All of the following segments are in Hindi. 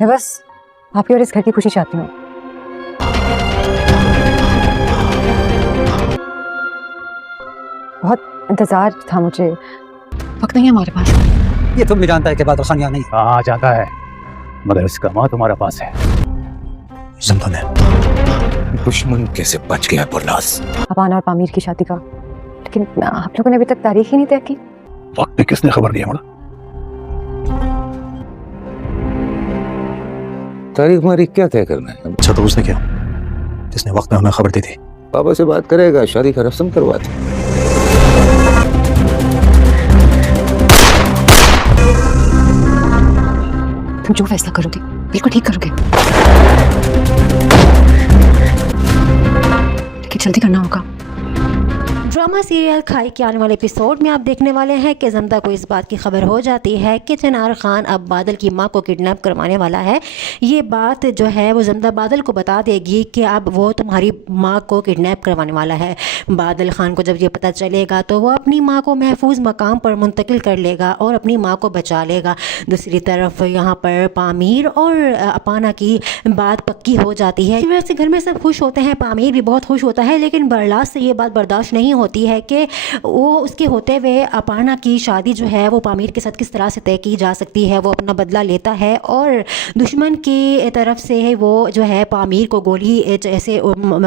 मैं बस आपकी और इस घर की खुशी चाहती हूँ। बहुत इंतजार था मुझे, वक्त नहीं है हमारे पास। ये तुम भी जानता है कि बात आसान यहाँ नहीं। हाँ जाता है, मगर इसका माँ तुम्हारे पास है। जिंदा है। दुश्मन कैसे बच गया पुरनास? अबाना और पामीर की शादी का, लेकिन आप लोगों ने अभी तक तारीख ही नहीं तय की। वक्त पे किसने खबर दिया? मुड़ा तारीख मारी क्या तय करना है? अच्छा तो उसने क्या, जिसने वक्त में हमें खबर दी थी? पापा से बात करेगा, शादी का रस्म करवाते। तुम जो फैसला करोगे बिल्कुल ठीक करोगे, लेकिन जल्दी करना होगा। ड्रामा सीरियल खाई के आने वाले एपिसोड में आप देखने वाले हैं कि जमदा को इस बात की खबर हो जाती है कि चिनार खान अब बादल की मां को किडनैप करवाने वाला है। ये बात जो है वो जमदा बादल को बता देगी कि अब वो तुम्हारी मां को किडनैप करवाने वाला है। बादल खान को जब ये पता चलेगा तो वो अपनी मां को महफूज मकाम पर मुंतकिल कर लेगा और अपनी मां को बचा लेगा। दूसरी तरफ यहाँ पर पामीर और अपाना की बात पक्की हो जाती है। वैसे घर में सब खुश होते हैं, पामीर भी बहुत खुश होता है, लेकिन बरलास से ये बात बर्दाश्त नहीं होती है कि वो उसके होते हुए अपाना की शादी जो है वो पामीर के साथ किस तरह से तय की जा सकती है। वो अपना बदला लेता है और दुश्मन की तरफ से वो जो है पामीर को गोली ऐसे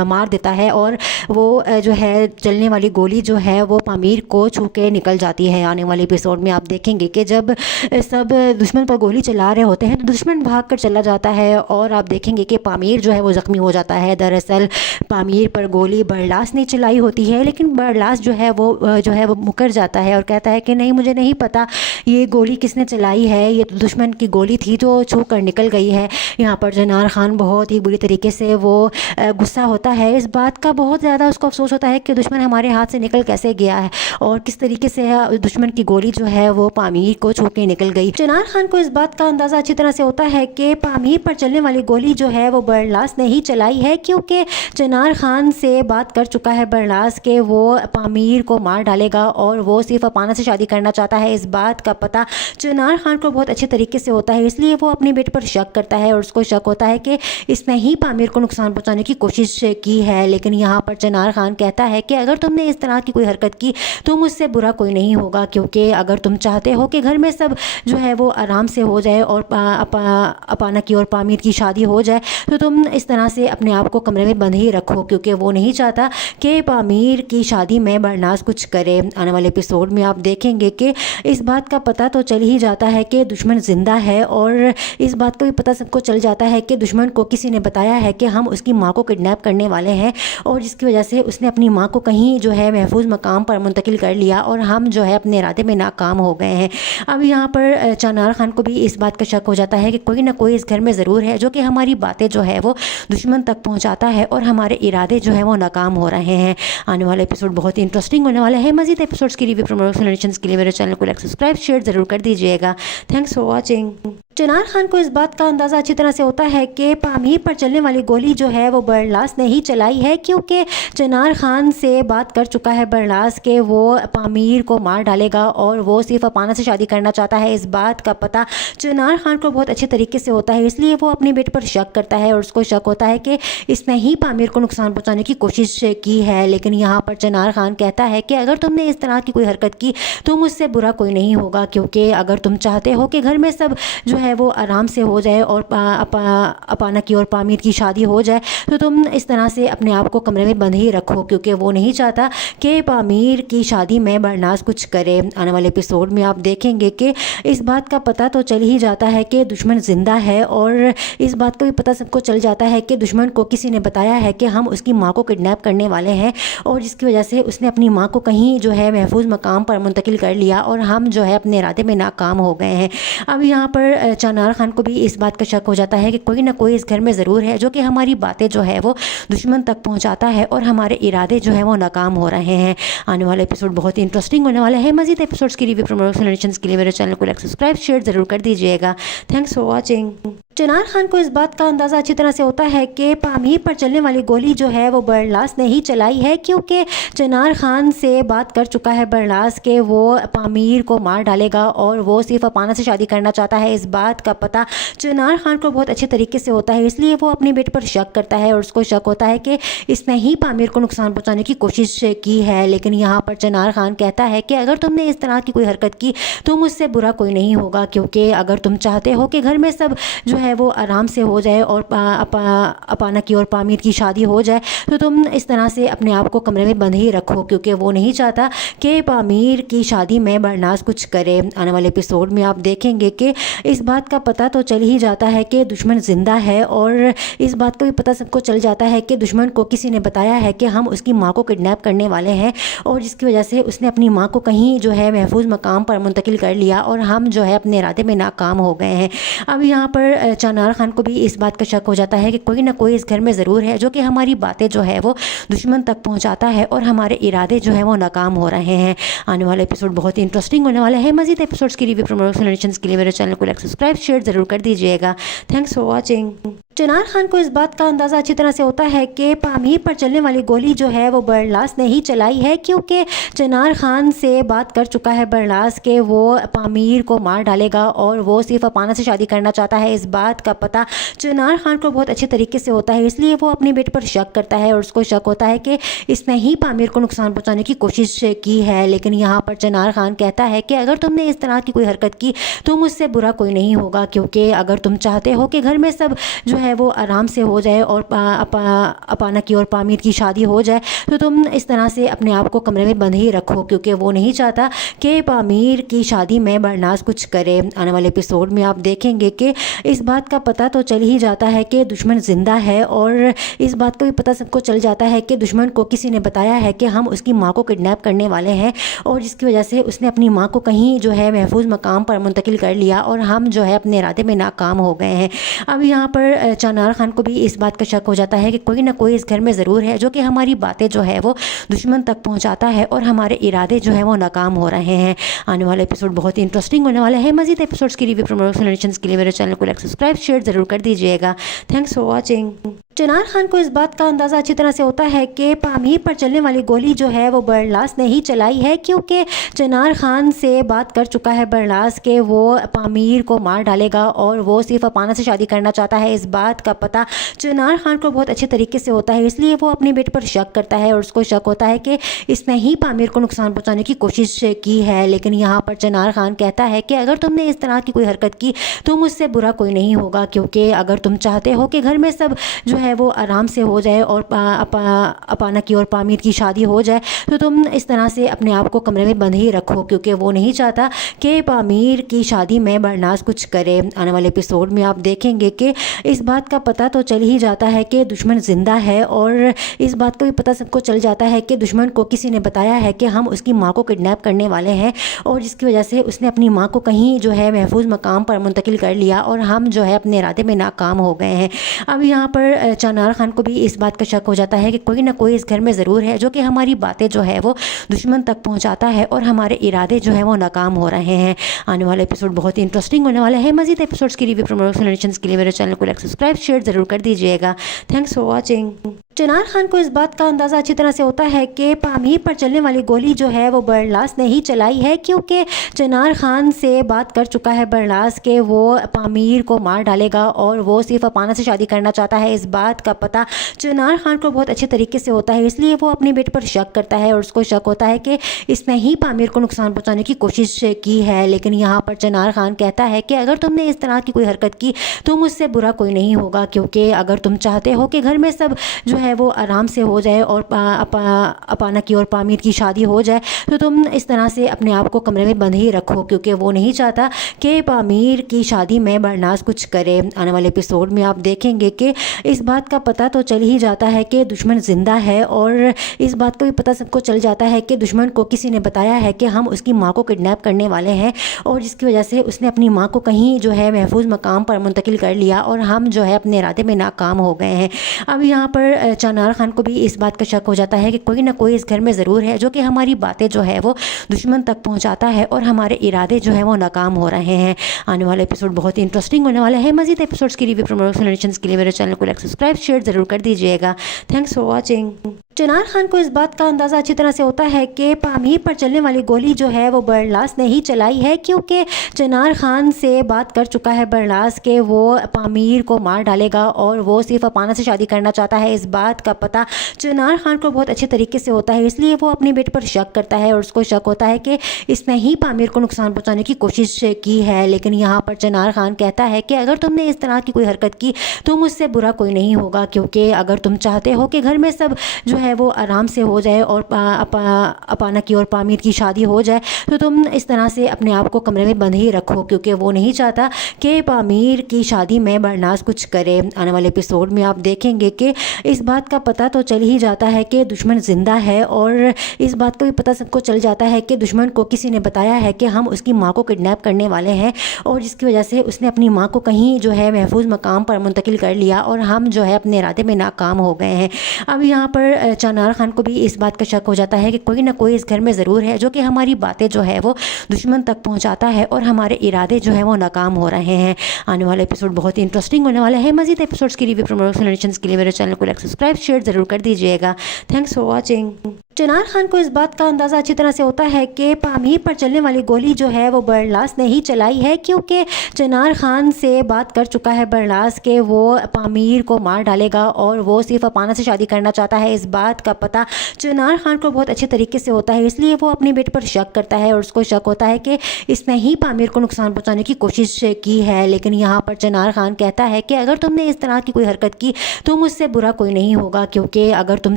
मार देता है और वो जो है चलने वाली गोली जो है वो पामीर को छू के निकल जाती है। आने वाले एपिसोड में आप देखेंगे कि जब सब दुश्मन पर गोली चला रहे होते हैं तो दुश्मन भाग कर चला जाता है और आप देखेंगे कि पामीर जो है वो ज़ख्मी हो जाता है। दरअसल पामीर पर गोली बरलास ने चलाई होती है, लेकिन बरलास जो है वो मुकर जाता है और कहता है कि नहीं, मुझे नहीं पता ये गोली किसने चलाई है, ये तो दुश्मन की गोली थी जो छू कर निकल गई है। यहाँ पर चिनार खान बहुत ही बुरी तरीके से वो गुस्सा होता है, इस बात का बहुत ज़्यादा उसको अफसोस होता है कि दुश्मन हमारे हाथ से निकल कैसे गया है और किस तरीके से दुश्मन की गोली जो है वो पामीर को छू के निकल गई। चिनार खान को इस बात का अंदाज़ा अच्छी तरह से होता है कि पामीर पर चलने वाली गोली जो है वो बरलास ने ही चलाई है, क्योंकि चिनार खान से बात कर चुका है बरलास के वो पामीर को मार डालेगा और वो सिर्फ अपाना से शादी करना चाहता है। इस बात का पता चिनार खान को बहुत अच्छे तरीके से होता है, इसलिए वो अपने बेटे पर शक करता है और उसको शक होता है कि इसने ही पामीर को नुकसान पहुंचाने की कोशिश की है। लेकिन यहाँ पर चिनार खान कहता है कि अगर तुमने इस तरह की कोई हरकत की तो मुझसे बुरा कोई नहीं होगा, क्योंकि अगर तुम चाहते हो कि घर में सब जो है वो आराम से हो जाए और अपाना की और पामीर की शादी हो जाए तो तुम इस तरह से अपने आप को कमरे में बंद ही रखो, क्योंकि वो नहीं चाहता कि पामीर की शादी में बरनास कुछ करे। आने वाले एपिसोड में आप देखेंगे कि इस बात का पता तो चल ही जाता है कि दुश्मन जिंदा है और इस बात का भी पता सबको चल जाता है कि दुश्मन को किसी ने बताया है कि हम उसकी मां को किडनैप करने वाले हैं और जिसकी वजह से उसने अपनी मां को कहीं जो है महफूज मकाम पर मुंतकिल कर लिया और हम जो है अपने इरादे में नाकाम हो गए हैं। अब यहाँ पर चिनार खान को भी इस बात का शक हो जाता है कि कोई ना कोई इस घर में ज़रूर है जो कि हमारी बातें जो है वो दुश्मन तक पहुँचाता है और हमारे इरादे जो है वो नाकाम हो रहे हैं। आने वाला एपिसोड बहुत ही इंटरेस्टिंग होने वाला है। मज़ीद एपिसोड्स की रिव्यू प्रमोशन के लिए मेरे चैनल को लाइक सब्सक्राइब शेयर ज़रूर कर दीजिएगा। Thanks for watching. Chinar Khan को इस बात का अंदाज़ा अच्छी तरह से होता है कि पामीर पर चलने वाली गोली जो है वो बरलास ने ही चलाई है, क्योंकि चिनार खान से बात कर चुका है बरलास के वो पामीर को मार डालेगा और वो सिर्फ अपाना से शादी करना चाहता है। इस बात का पता चिनार खान को बहुत अच्छे तरीके से होता है, इसलिए वो अपने बेटे पर शक करता है और उसको शक होता है कि इसने ही पामीर को नुकसान पहुँचाने की कोशिश की है। लेकिन यहाँ पर चिनार खान कहता है कि अगर तुमने इस तरह की कोई हरकत की तो मुझसे बुरा कोई नहीं होगा, क्योंकि अगर तुम चाहते हो कि घर में सब जो है वो आराम से हो जाए और अपाना की और पामीर की शादी हो जाए तो तुम इस तरह से अपने आप को कमरे में बंद ही रखो, क्योंकि वो नहीं चाहता कि पामीर की शादी में बरनास कुछ करे। आने वाले एपिसोड में आप देखेंगे कि इस बात का पता तो चल ही जाता है कि दुश्मन जिंदा है और इस बात का भी पता सबको चल जाता है कि दुश्मन को किसी ने बताया है कि हम उसकी मां को किडनैप करने वाले हैं और जिसकी वजह से उसने अपनी मां को कहीं जो है महफूज मकाम पर मुंतकिल कर लिया और हम जो है अपने इरादे में नाकाम हो गए हैं। अब यहाँ पर चिनार खान को भी इस बात का शक हो जाता है कि कोई ना कोई इस घर में ज़रूर है जो कि हमारी बातें जो है वो दुश्मन तक पहुंचाता है और हमारे इरादे जो है वो नाकाम हो रहे हैं। आने वाला एपिसोड बहुत ही इंटरेस्टिंग होने वाला है। मज़ीद एपिसोड्स की रिव्यू प्रमोशन के लिए मेरे चैनल को लाइक सब्सक्राइब शेयर ज़रूर कर दीजिएगा। Thanks for watching. Chinar Khan को इस बात का अंदाज़ा अच्छी तरह से होता है कि पामीर पर चलने वाली गोली जो है वो बरलास ने ही चलाई है, क्योंकि चिनार खान से बात कर चुका है बरलास के वो पामीर को मार डालेगा और वो सिर्फ अपाना से शादी करना चाहता है। इस बात का पता चिनार खान को बहुत अच्छे तरीके से होता है, इसलिए वो अपने बेटे पर शक करता है और उसको शक होता है कि इसने ही पामीर को नुकसान पहुँचाने की कोशिश की है। लेकिन यहाँ पर चिनार खान कहता है कि अगर तुमने इस तरह की कोई हरकत की तो मुझसे बुरा कोई नहीं होगा, क्योंकि अगर तुम चाहते हो कि घर में सब जो है वो आराम से हो जाए और अपाना की और पामीर की शादी हो जाए, तो तुम इस तरह से अपने आप को कमरे में बंद ही रखो, क्योंकि वो नहीं चाहता कि पामीर की शादी में बरनास कुछ करे। आने वाले एपिसोड में आप देखेंगे कि इस बात का पता तो चल ही जाता है कि दुश्मन ज़िंदा है, और इस बात का भी पता सबको चल जाता है कि दुश्मन को किसी ने बताया है कि हम उसकी माँ को किडनैप करने वाले हैं, और जिसकी वजह से उसने अपनी माँ को कहीं जो है महफूज मकाम पर मुंतकिल कर लिया और हम जो है अपने इरादे में नाकाम हो गए हैं। अब यहाँ पर चिनार खान को भी इस बात का शक हो जाता है कि कोई ना कोई इस घर में ज़रूर है जो कि हमारी बातें जो है वो दुश्मन तक पहुंचाता है और हमारे इरादे जो है वो नाकाम हो रहे हैं। आने वाला एपिसोड बहुत ही इंटरेस्टिंग होने वाला है। मज़ीद एपिसोड्स की रिव्यू प्रमोशन के लिए मेरे चैनल को लाइक सब्सक्राइब शेयर ज़रूर कर दीजिएगा। Thanks for watching. Chinar Khan को इस बात का अंदाज़ा अच्छी तरह से होता है कि पामीर पर चलने वाली गोली जो है वो बरलास ने ही चलाई है, क्योंकि चिनार खान से बात कर चुका है बरलास के वो पामीर को मार डालेगा और वो सिर्फ अपाना से शादी करना चाहता है। इस बात का पता चिनार खान को बहुत अच्छे तरीके से होता है, इसलिए वो अपने बेटे पर शक करता है और उसको शक होता है कि इसने ही पामीर को नुकसान पहुँचाने की कोशिश की है। लेकिन यहाँ पर चिनार खान कहता है कि अगर तुमने इस तरह की कोई हरकत की तो मुझसे बुरा कोई नहीं होगा, क्योंकि अगर तुम चाहते हो कि घर में सब जो है वो आराम से हो जाए और अपाना की और पामीर की शादी हो जाए, तो तुम इस तरह से अपने आप को कमरे में बंद ही रखो, क्योंकि वो नहीं चाहता कि पामीर की शादी में बरनास कुछ करे। आने वाले एपिसोड में आप देखेंगे कि इस बात का पता तो चल ही जाता है कि दुश्मन ज़िंदा है, और इस बात का भी पता सबको चल जाता है कि दुश्मन को किसी ने बताया है कि हम उसकी माँ को किडनैप करने वाले हैं, और जिसकी वजह से उसने अपनी माँ को कहीं जो है महफूज मकाम पर मुंतकिल कर लिया और हम जो है अपने इरादे में नाकाम हो गए हैं। अब यहाँ पर चिनार खान को भी इस बात का शक हो जाता है कि कोई ना कोई इस घर में ज़रूर है जो कि हमारी बातें जो है वो दुश्मन तक पहुंचाता है और हमारे इरादे जो है वो नाकाम हो रहे हैं। आने वाला एपिसोड बहुत ही इंटरेस्टिंग होने वाला है। मज़ीद एपिसोड्स की रिव्यू प्रमोशन के लिए मेरे चैनल को लाइक सब्सक्राइब शेयर ज़रूर कर दीजिएगा। Thanks for watching. Chinar Khan को इस बात का अंदाज़ा अच्छी तरह से होता है कि पामीर पर चलने वाली गोली जो है वो बरलास ने ही चलाई है, क्योंकि चिनार खान से बात कर चुका है बरलास के वो पामीर को मार डालेगा और वो सिर्फ अपाना से शादी करना चाहता है। इस बात का पता चिनार खान को बहुत अच्छे तरीके से होता है, इसलिए वो अपने बेटे पर शक करता है और उसको शक होता है कि इसने ही पामीर को नुकसान पहुँचाने की कोशिश की है। लेकिन यहाँ पर चिनार खान कहता है कि अगर तुमने इस तरह की कोई हरकत की तो मुझसे बुरा कोई नहीं होगा, क्योंकि अगर तुम चाहते हो कि घर में सब जो है वो आराम से हो जाए और अपाना की और पामीर की शादी हो जाए, तो तुम इस तरह से अपने आप को कमरे में बंद ही रखो, क्योंकि वो नहीं चाहता कि पामीर की शादी में बरनास कुछ करे। आने वाले एपिसोड में आप देखेंगे कि इस बात का पता तो चल ही जाता है कि दुश्मन ज़िंदा है, और इस बात का भी पता सबको चल जाता है कि दुश्मन को किसी ने बताया है कि हम उसकी माँ को किडनैप करने वाले हैं, और जिसकी वजह से उसने अपनी माँ को कहीं जो है महफूज मकाम पर मुंतकिल कर लिया और हम जो है अपने इरादे में नाकाम हो गए हैं। अब यहाँ पर चिनार खान को भी इस बात का शक हो जाता है कि कोई ना कोई इस घर में ज़रूर है जो कि हमारी बातें जो है वो दुश्मन तक पहुंचाता है और हमारे इरादे जो है वो नाकाम हो रहे हैं। आने वाला एपिसोड बहुत ही इंटरेस्टिंग होने वाला है। मज़ीद एपिसोड्स की रिव्यू प्रमोशन के लिए मेरे चैनल को लाइक सब्सक्राइब शेयर ज़रूर कर दीजिएगा। Thanks for watching. Chinar Khan को इस बात का अंदाज़ा अच्छी तरह से होता है कि पामीर पर चलने वाली गोली जो है वो बरलास ने ही चलाई है, क्योंकि चिनार खान से बात कर चुका है बरलास के वो पामीर को मार डालेगा और वो सिर्फ अपाना से शादी करना चाहता है। इस बात का पता चिनार खान को बहुत अच्छे तरीके से होता है, इसलिए वो अपने बेटे पर शक करता है और उसको शक होता है कि इसने ही पामीर को नुकसान पहुँचाने की कोशिश की है। लेकिन यहाँ पर चिनार खान कहता है कि अगर तुमने इस तरह की कोई हरकत की तो मुझसे बुरा कोई नहीं होगा, क्योंकि अगर तुम चाहते हो कि घर में सब जो है वो आराम से हो जाए और अपाना की और पामीर की शादी हो जाए, तो तुम इस तरह से अपने आप को कमरे में बंद ही रखो, क्योंकि वो नहीं चाहता कि पामीर की शादी में बरनास कुछ करे। आने वाले एपिसोड में आप देखेंगे कि इस बात का पता तो चल ही जाता है कि दुश्मन ज़िंदा है और इस बात का भी पता सबको चल जाता है कि दुश्मन को किसी ने बताया है कि हम उसकी माँ को किडनैप करने वाले हैं और जिसकी वजह से उसने अपनी माँ को कहीं जो है महफूज मकाम पर मुंतकिल कर लिया और हम जो है अपने इरादे में नाकाम हो गए हैं। अब यहाँ पर चनार खान को भी इस बात का शक हो जाता है कि कोई ना कोई इस घर में ज़रूर है जो कि हमारी बातें जो है वो दुश्मन तक पहुँचाता है और हमारे इरादे जो है वो नाकाम हो रहे हैं। आने वाला एपिसोड बहुत ही इंटरेस्टिंग होने वाला है। मज़ीद एपिसोड्स की रिव्यू प्रमोशन के लिए मेरे चैनल को लाइक सब्सक्राइब शेयर ज़रूर कर दीजिएगा। Thanks for watching. चनार खान को इस बात का अंदाज़ा अच्छी तरह से होता है कि पामीर पर चलने वाली गोली जो है वो बरलास ने ही चलाई है, क्योंकि चनार खान से बात कर चुका है बरलास के वो पामीर को मार डालेगा और वो सिर्फ अपाना से शादी करना चाहता है। इस बात का पता चनार खान को बहुत अच्छे तरीके से होता है, इसलिए वो अपने बेटे पर शक करता है और उसको शक होता है कि इसने ही पामीर को नुकसान पहुँचाने की कोशिश की है। लेकिन यहाँ पर चनार खान कहता है कि अगर तुमने इस तरह की कोई हरकत की तो मुझसे बुरा कोई नहीं होगा, क्योंकि अगर तुम चाहते हो कि घर में सब जो है वो आराम से हो जाए और अपाना की और पामीर की शादी हो जाए तो तुम इस तरह से अपने आप को कमरे में बंद ही रखो, क्योंकि वो नहीं चाहता कि पामीर की शादी में बरनास कुछ करे। आने वाले एपिसोड में आप देखेंगे कि इस बात का पता तो चल ही जाता है कि दुश्मन ज़िंदा है और इस बात का भी पता सबको चल जाता है कि दुश्मन को किसी ने बताया है कि हम उसकी माँ को किडनैप करने वाले हैं और जिसकी वजह से उसने अपनी माँ को कहीं जो है महफूज मकाम पर मुंतकिल कर लिया और हम जो है अपने इरादे में नाकाम हो गए हैं। अब यहाँ पर चनार खान को भी इस बात का शक हो जाता है कि कोई ना कोई इस घर में ज़रूर है जो कि हमारी बातें जो है वो दुश्मन तक पहुंचाता है और हमारे इरादे जो है वो नाकाम हो रहे हैं। आने वाला एपिसोड बहुत ही इंटरेस्टिंग होने वाला है। मज़ीद एपिसोड्स की रिव्यू प्रमोशन के लिए मेरे चैनल को लाइक सब्सक्राइब शेयर ज़रूर कर दीजिएगा। Thanks for watching. चनार खान को इस बात का अंदाज़ा अच्छी तरह से होता है कि पामीर पर चलने वाली गोली जो है वो बरलास ने ही चलाई है, क्योंकि चनार खान से बात कर चुका है बरलास के वो पामीर को मार डालेगा और वो सिर्फ अपाना से शादी करना चाहता है। इस बात का पता चनार खान को बहुत अच्छे तरीके से होता है, इसलिए वो अपने बेटे पर शक करता है और उसको शक होता है कि इसने ही पामीर को नुकसान पहुँचाने की कोशिश की है। लेकिन यहाँ पर चनार खान कहता है कि अगर तुमने इस तरह की कोई हरकत की तो मुझसे बुरा कोई नहीं होगा, क्योंकि अगर तुम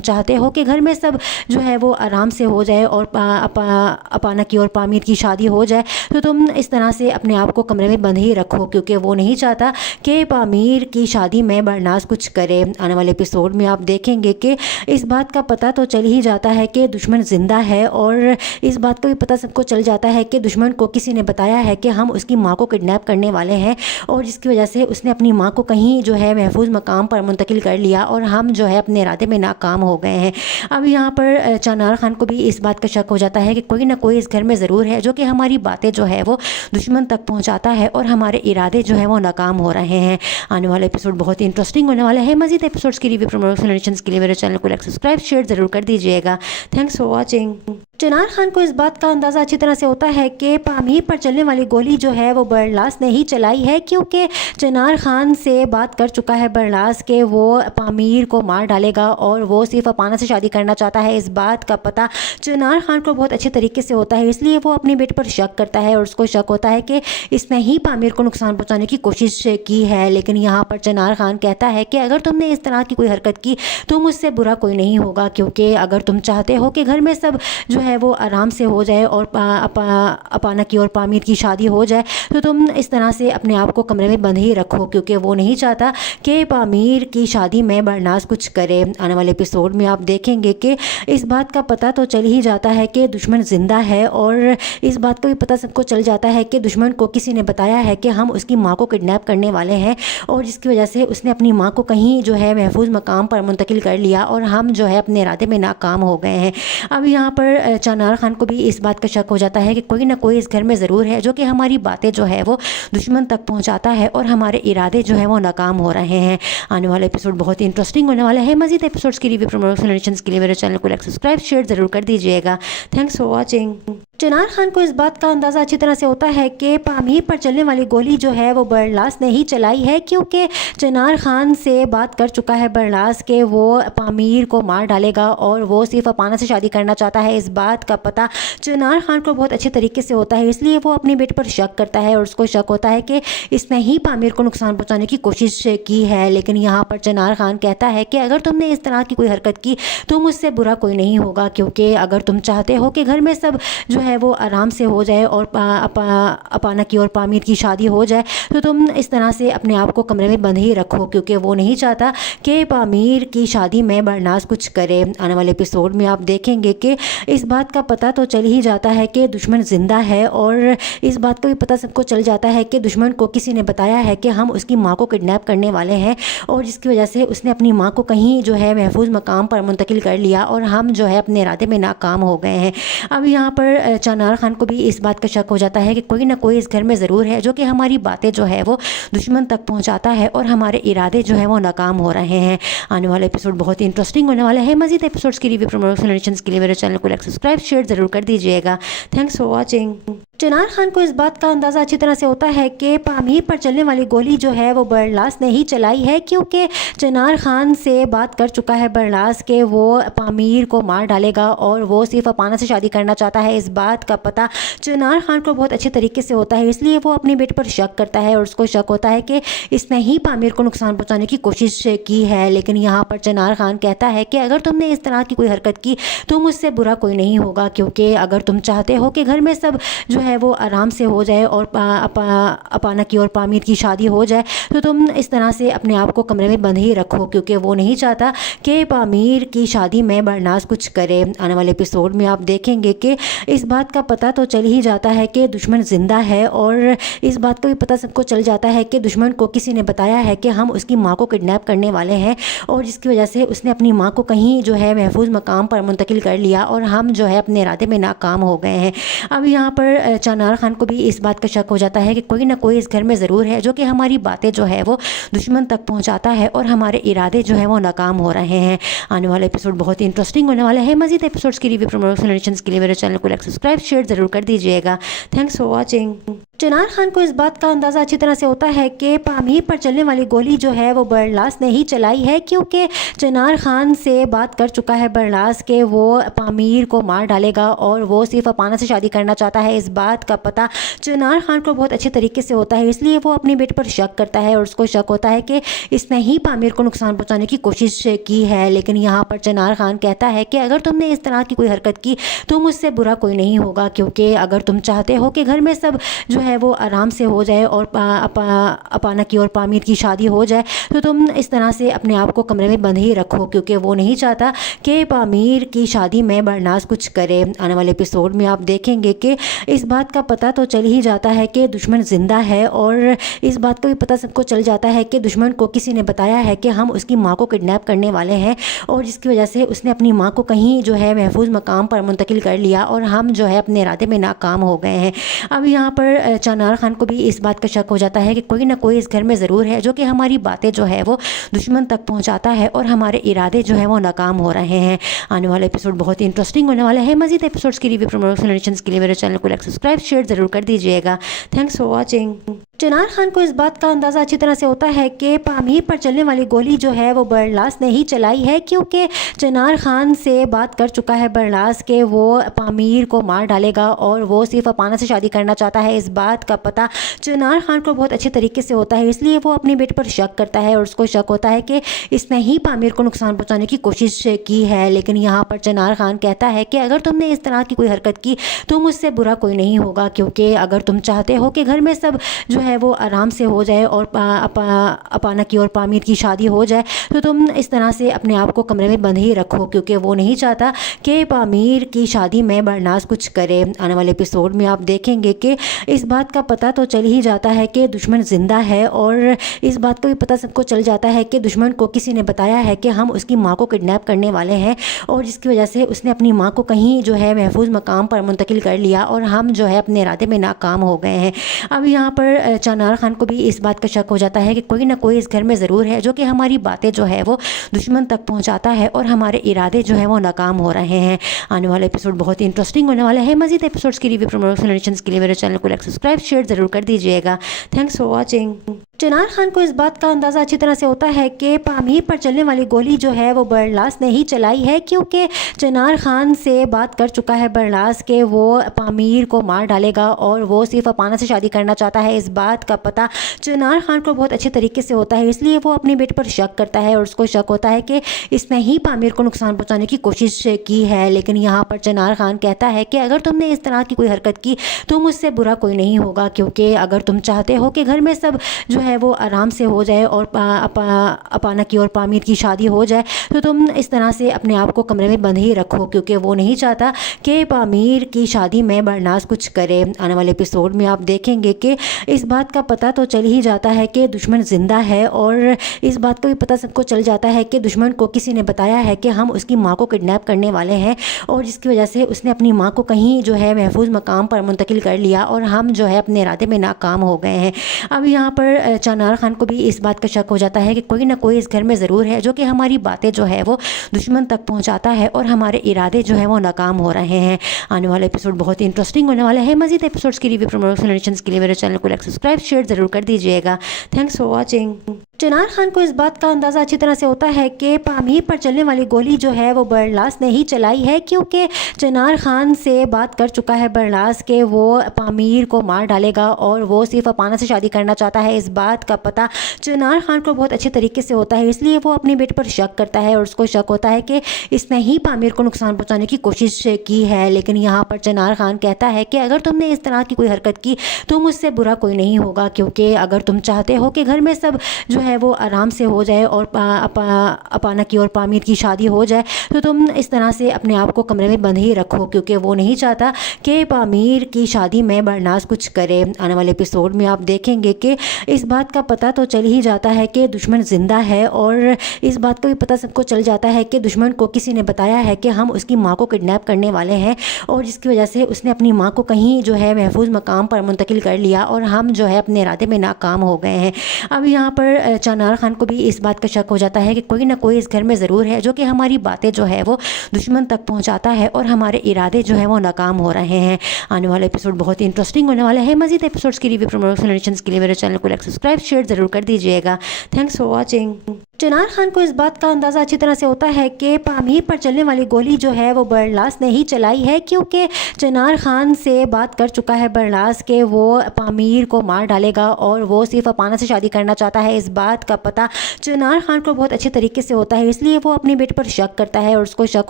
चाहते हो कि घर में सब जो है वो आराम से हो जाए और अपाना की और पामीर की शादी हो जाए तो तुम इस तरह से अपने आप को कमरे में बंद ही रखो, क्योंकि वो नहीं चाहता कि पामीर की शादी में बरनास कुछ करे। आने वाले एपिसोड में आप देखेंगे कि इस बात का पता तो चल ही जाता है कि दुश्मन ज़िंदा है और इस बात का भी पता सबको चल जाता है कि दुश्मन को किसी ने बताया है कि हम उसकी माँ को किडनैप करने वाले हैं और जिसकी वजह से उसने अपनी माँ को कहीं जो है महफूज मकाम पर मुंतकिल कर लिया और हम जो है अपने इरादे में नाकाम हो गए हैं। अब यहाँ पर चनार खान को भी इस बात का शक हो जाता है कि कोई ना कोई इस घर में ज़रूर है जो कि हमारी बातें जो है वो दुश्मन तक पहुंचाता है और हमारे इरादे जो है वो नाकाम हो रहे हैं। आने वाला एपिसोड बहुत ही इंटरेस्टिंग होने वाला है। मज़ीद एपिसोड्स की रिव्यू प्रमोशन के लिए मेरे चैनल को लाइक सब्सक्राइब शेयर ज़रूर कर दीजिएगा। Thanks for watching. चनार खान को इस बात का अंदाज़ा अच्छी तरह से होता है कि पामीर पर चलने वाली गोली जो है वो बरलास ने ही चलाई है, क्योंकि चनार खान से बात कर चुका है बरलास के वो पामीर को मार डालेगा और वो सिर्फ अपाना से शादी करना चाहता है। इस बात का पता चनार खान को बहुत अच्छे तरीके से होता है, इसलिए वो अपने बेटे पर शक करता है और उसको शक होता है कि इसने ही पामीर को नुकसान पहुँचाने की कोशिश की है। लेकिन यहाँ पर चनार खान कहता है कि अगर तुमने इस तरह की कोई हरकत की तो मुझसे बुरा कोई नहीं होगा, क्योंकि अगर तुम चाहते हो कि घर में सब जो है वो आराम से हो जाए और अपाना की और पामीर की शादी हो जाए तो तुम इस तरह से अपने आप को कमरे में बंद ही रखो, क्योंकि वो नहीं चाहता कि पामीर की शादी में बरनास कुछ करे। आने वाले एपिसोड में आप देखेंगे कि इस बात का पता तो चल ही जाता है कि दुश्मन ज़िंदा है और इस बात का भी पता सबको चल जाता है कि दुश्मन को किसी ने बताया है कि हम उसकी माँ को किडनैप करने वाले हैं और जिसकी वजह से उसने अपनी माँ को कहीं जो है महफूज मकाम पर मुंतकिल कर लिया और हम जो है अपने इरादे में नाकाम हो गए हैं। अब यहाँ पर चनार खान को भी इस बात का शक हो जाता है कि कोई ना कोई इस घर में ज़रूर है जो कि हमारी बातें जो है वो दुश्मन तक पहुंचाता है और हमारे इरादे जो है वो नाकाम हो रहे हैं। आने वाला एपिसोड बहुत ही इंटरेस्टिंग होने वाला है। मज़ीद एपिसोड्स की रिव्यू प्रमोशन के लिए मेरे चैनल को लाइक सब्सक्राइब शेयर ज़रूर कर दीजिएगा। Thanks for watching. चनार खान को इस बात का अंदाज़ा अच्छी तरह से होता है कि पामीर पर चलने वाली गोली जो है वो बरलास ने ही चलाई है, क्योंकि चनार खान से बात कर चुका है बरलास के वो पामीर को मार डालेगा और वो सिर्फ अपाना से शादी करना चाहता है। इस बात का पता चनार खान को बहुत अच्छे तरीके से होता है, इसलिए वो अपने बेटे पर शक करता है और उसको शक होता है कि इसने ही पामीर को नुकसान पहुँचाने की कोशिश की है। लेकिन यहाँ पर चनार खान कहता है कि अगर तुमने इस तरह की कोई हरकत की तो मुझसे बुरा कोई नहीं होगा, क्योंकि अगर तुम चाहते हो कि घर में सब जो है वो आराम से हो जाए और अपाना की और पामीर की शादी हो जाए, तो तुम इस तरह से अपने आप को कमरे में बंद ही रखो, क्योंकि वो नहीं चाहता कि पामीर की शादी में बरनाज कुछ करे। आने वाले एपिसोड में आप देखेंगे कि इस बात का पता तो चल ही जाता है कि दुश्मन ज़िंदा है, और इस बात का भी पता सबको चल जाता है कि दुश्मन को किसी ने बताया है कि हम उसकी माँ को किडनैप करने वाले हैं, और जिसकी वजह से उसने अपनी माँ को कहीं जो है महफूज मकाम पर मुंतकिल कर लिया और हम जो है अपने इरादे में नाकाम हो गए हैं। अब यहाँ पर चनार खान को भी इस बात का शक हो जाता है कि कोई ना कोई इस घर में ज़रूर है जो कि हमारी बातें जो है वो दुश्मन तक पहुँचाता है और हमारे इरादे जो है वो नाकाम हो रहे हैं। आने वाला एपिसोड बहुत ही इंटरेस्टिंग होने वाला है। मज़ीद एपिसोड्स की रिव्यू प्रमोशन के लिए मेरे चैनल को लाइक सब्सक्राइब शेयर ज़रूर कर दीजिएगा। Thanks for watching. चनार खान को इस बात का अंदाज़ा अच्छी तरह से होता है कि पामीर पर चलने वाली गोली जो है वो बरलास ने ही चलाई है, क्योंकि चनार खान से बात कर चुका है बरलास के वो पामीर को मार डालेगा और वो सिर्फ अपाना से शादी करना चाहता है। इस बात का पता चनार खान को बहुत अच्छे तरीके से होता है, इसलिए वो अपने बेटे पर शक करता है और उसको शक होता है कि इसने ही पामीर को नुकसान पहुँचाने की कोशिश की है। लेकिन यहाँ पर चनार खान कहता है कि अगर तुमने इस तरह की कोई हरकत की तो मुझसे बुरा कोई नहीं होगा, क्योंकि अगर तुम चाहते हो कि घर में सब जो है वो आराम से हो जाए और अपाना की और पामीर की शादी हो जाए, तो तुम इस तरह से अपने आप को कमरे में बंद ही रखो, क्योंकि वो नहीं चाहता कि पामीर की शादी में बरनाज कुछ करे। आने वाले एपिसोड में आप देखेंगे कि इस बात का पता तो चल ही जाता है कि दुश्मन ज़िंदा है, और इस बात का भी पता सबको चल जाता है कि दुश्मन को किसी ने बताया है कि हम उसकी माँ को किडनैप करने वाले हैं, और जिसकी वजह से उसने अपनी माँ को कहीं जो है महफूज मकाम पर मुंतकिल कर लिया और हम जो है अपने इरादे में नाकाम हो गए हैं। अब यहाँ पर चनार खान को भी इस बात का शक हो जाता है कि कोई ना कोई इस घर में ज़रूर है जो कि हमारी बातें जो है वो दुश्मन तक पहुंचाता है और हमारे इरादे जो है वो नाकाम हो रहे हैं। आने वाला एपिसोड बहुत ही इंटरेस्टिंग होने वाला है। मज़ीद एपिसोड्स की रिव्यू प्रमोशन के लिए मेरे चैनल को लाइक सब्सक्राइब शेयर ज़रूर कर दीजिएगा। Thanks for watching. चनार खान को इस बात का अंदाज़ा अच्छी तरह से होता है कि पामीर पर चलने वाली गोली जो है वो बरलास ने ही चलाई है, क्योंकि चनार खान से बात कर चुका है बरलास के वो पामीर को मार डालेगा और वो सिर्फ अपाना से शादी करना चाहता है। इस बात का पता चनार खान को बहुत अच्छे तरीके से होता है, इसलिए वो अपने बेटे पर शक करता है और उसको शक होता है कि इसने ही पामीर को नुकसान पहुँचाने की कोशिश की है। लेकिन यहाँ पर चनार खान कहता है कि अगर तुमने इस तरह की कोई हरकत की तो मुझसे बुरा कोई नहीं होगा, क्योंकि अगर तुम चाहते हो कि घर में सब जो है वो आराम से हो जाए और अपाना की और पामीर की शादी हो जाए, तो तुम इस तरह से अपने आप को कमरे में बंद ही रखो, क्योंकि वो नहीं चाहता कि पामीर की शादी में बरनाज कुछ करे। आने वाले एपिसोड में आप देखेंगे कि इस बात का पता तो चल ही जाता है कि दुश्मन ज़िंदा है, और इस बात का भी पता सबको चल जाता है कि दुश्मन को किसी ने बताया है कि हम उसकी माँ को किडनैप करने वाले हैं, और जिसकी वजह से उसने अपनी माँ को कहीं जो है महफूज मकाम पर मुंतकिल कर लिया और हम जो है अपने इरादे में नाकाम हो गए हैं। अब यहाँ पर चनार खान को भी इस बात का शक हो जाता है कि कोई ना कोई इस घर में ज़रूर है जो कि हमारी बातें जो है वो दुश्मन तक पहुंचाता है और हमारे इरादे जो है वो नाकाम हो रहे हैं। आने वाला एपिसोड बहुत ही इंटरेस्टिंग होने वाला है। मज़ीद एपिसोड्स की रिव्यू प्रमोशन के लिए मेरे चैनल को लाइक सब्सक्राइब शेयर ज़रूर कर दीजिएगा। Thanks for watching. चनार खान को इस बात का अंदाज़ा अच्छी तरह से होता है कि पामीर पर चलने वाली गोली जो है वो बरलास ने ही चलाई है, क्योंकि चनार खान से बात कर चुका है बरलास के वो पामीर को मार डालेगा और वो सिर्फ अपाना से शादी करना चाहता है। इस बात का पता चनार खान को बहुत अच्छे तरीके से होता है, इसलिए वो अपने बेटे पर शक करता है और उसको शक होता है कि इसने ही पामीर को नुकसान पहुँचाने की कोशिश की है। लेकिन यहाँ पर चनार खान कहता है कि अगर तुमने इस तरह की कोई हरकत की तो मुझसे बुरा कोई नहीं होगा, क्योंकि अगर तुम चाहते हो कि घर में सब जो है वो आराम से हो जाए और अपाना की और पामीर की शादी हो जाए, तो तुम इस तरह से अपने आप को कमरे में बंद ही रखो, क्योंकि वो नहीं चाहता कि पामीर की शादी में बरनाज कुछ करे। आने वाले एपिसोड में आप देखेंगे कि इस बात का पता तो चल ही जाता है कि दुश्मन ज़िंदा है, और इस बात का भी पता सबको चल जाता है कि दुश्मन को किसी ने बताया है कि हम उसकी माँ को किडनैप करने वाले हैं, और जिसकी वजह से उसने अपनी माँ को कहीं जो है महफूज मकाम पर मुंतकिल कर लिया और हम जो है अपने इरादे में नाकाम हो गए हैं। अब यहाँ पर चनार खान को भी इस बात का शक हो जाता है कि कोई ना कोई इस घर में ज़रूर है जो कि हमारी बातें जो है वो दुश्मन तक पहुंचाता है और हमारे इरादे जो है वो नाकाम हो रहे हैं। आने वाला एपिसोड बहुत ही इंटरेस्टिंग होने वाला है। मज़ीद एपिसोड्स की रिव्यू प्रमोशन के लिए मेरे चैनल को लाइक सब्सक्राइब शेयर ज़रूर कर दीजिएगा। Thanks for watching. Chinar Khan को इस बात का अंदाज़ा अच्छी तरह से होता है कि पामीर पर चलने वाली गोली जो है वो बरलास ने ही चलाई है, क्योंकि चिनार खान से बात कर चुका है बरलास के वो पामीर को मार डालेगा और वो सिर्फ अपाना से शादी करना चाहता है। इस बात का पता चिनार खान को बहुत अच्छे तरीके से होता है, इसलिए वो अपने बेटे पर शक करता है और उसको शक होता है कि इसने ही पामीर को नुकसान पहुँचाने की कोशिश की है। लेकिन यहाँ पर चिनार खान कहता है कि अगर तुमने इस तरह की कोई हरकत की तो मुझसे बुरा कोई नहीं होगा, क्योंकि अगर तुम चाहते हो कि घर में सब जो है वो आराम से हो जाए और अपाना की और पामीर की शादी हो जाए, तो तुम इस तरह से अपने आप को कमरे में बंद ही रखो, क्योंकि वो नहीं चाहता कि पामीर की शादी में बरनास कुछ करे। आने वाले एपिसोड में आप देखेंगे कि इस बात का पता तो चल ही जाता है कि दुश्मन ज़िंदा है, और इस बात का भी पता सबको चल जाता है कि दुश्मन को किसी ने बताया है कि हम उसकी माँ को किडनैप करने वाले हैं, और जिसकी वजह से उसने अपनी माँ को कहीं जो है महफूज मकाम पर मुंतकिल कर लिया और हम जो है अपने इरादे में नाकाम हो गए हैं। अब यहाँ पर चिनार खान को भी इस बात का शक हो जाता है कि कोई ना कोई इस घर में ज़रूर है जो कि हमारी बातें जो है वो दुश्मन तक पहुंचाता है और हमारे इरादे जो है वो नाकाम हो रहे हैं। आने वाला एपिसोड बहुत ही इंटरेस्टिंग होने वाला है। मज़ीद एपिसोड्स की रिव्यू प्रमोशन के लिए मेरे चैनल को लाइक सब्सक्राइब शेयर ज़रूर कर दीजिएगा। Thanks for watching. Chinar Khan को इस बात का अंदाज़ा अच्छी तरह से होता है कि पामीर पर चलने वाली गोली जो है वो बरलास ने ही चलाई है, क्योंकि चिनार खान से बात कर चुका है बरलास के वो पामीर को मार डालेगा और वो सिर्फ अपाना से शादी करना चाहता है। इस बात का पता चिनार खान को बहुत अच्छे तरीके से होता है, इसलिए वो अपने बेटे पर शक करता है और उसको शक होता है कि इसने ही पामीर को नुकसान पहुँचाने की कोशिश की है। लेकिन यहाँ पर चिनार खान कहता है कि अगर तुमने इस तरह की कोई हरकत की तो मुझसे बुरा कोई नहीं होगा, क्योंकि अगर तुम चाहते हो कि घर में सब जो है वो आराम से हो जाए और अपाना की और पामीर की शादी हो जाए, तो तुम इस तरह से अपने आप को कमरे में बंद ही रखो, क्योंकि वो नहीं चाहता कि पामीर की शादी में बरनास कुछ करे। आने वाले एपिसोड में आप देखेंगे कि इस बात का पता तो चल ही जाता है कि दुश्मन ज़िंदा है, और इस बात का भी पता सबको चल जाता है कि दुश्मन को किसी ने बताया है कि हम उसकी माँ को किडनैप करने वाले हैं, और जिसकी वजह से उसने अपनी माँ को कहीं जो है महफूज मकाम पर मुंतकिल कर लिया और हम जो है अपने इरादे में नाकाम हो गए हैं। अब यहाँ पर चिनार खान को भी इस बात का शक हो जाता है कि कोई ना कोई इस घर में ज़रूर है जो कि हमारी बातें जो है वो दुश्मन तक पहुंचाता है और हमारे इरादे जो है वो नाकाम हो रहे हैं। आने वाला एपिसोड बहुत ही इंटरेस्टिंग होने वाला है। मज़ीद एपिसोड्स की रिव्यू प्रमोशन के लिए मेरे चैनल को लाइक सब्सक्राइब शेयर ज़रूर कर दीजिएगा। Thanks for watching. Chinar Khan को इस बात का अंदाज़ा अच्छी तरह से होता है कि पामीर पर चलने वाली गोली जो है वो बरलास ने ही चलाई है, क्योंकि चिनार खान से बात कर चुका है बरलास के वो पामीर को मार डालेगा और वो सिर्फ अपाना से शादी करना चाहता है। इस बात का पता चिनार खान को बहुत अच्छे तरीके से होता है, इसलिए वो अपने बेटे पर शक करता है और उसको शक